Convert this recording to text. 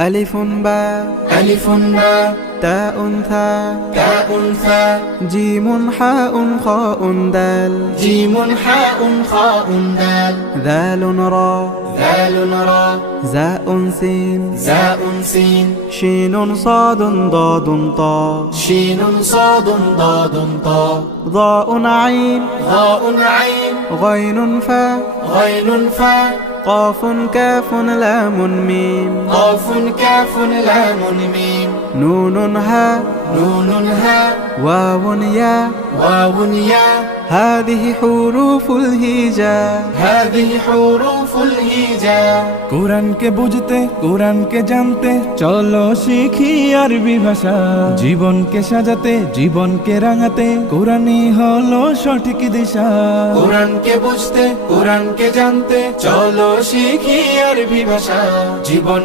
ألف باء ألف باء تاء ثاء تاء ثاء جيم حاء خاء دال جيم حاء خاء دال ذال راء ذال راء زاء سين زاء سين شين صاد ضاد طاء شين صاد ضاد طاء ضاء عين ظاء عين غين فاء غين فاء قاف كاف لام ميم قاف كاف لام ميم نون هاء نون هاء واو ياء واو ياء هذه حروف الهجاء هذه حروف الهجاء কোরআনকে বুঝতে কোরআনকে জানতে চলো শিখি আরবি ভাষা জীবনকে সাজাতে জীবনকে রাঙাতে কোরআনই হলো সঠিক দিশা কোরআনকে বুঝতে কোরআনকে জানতে চলো শিখি আরবি ভাষা জীবন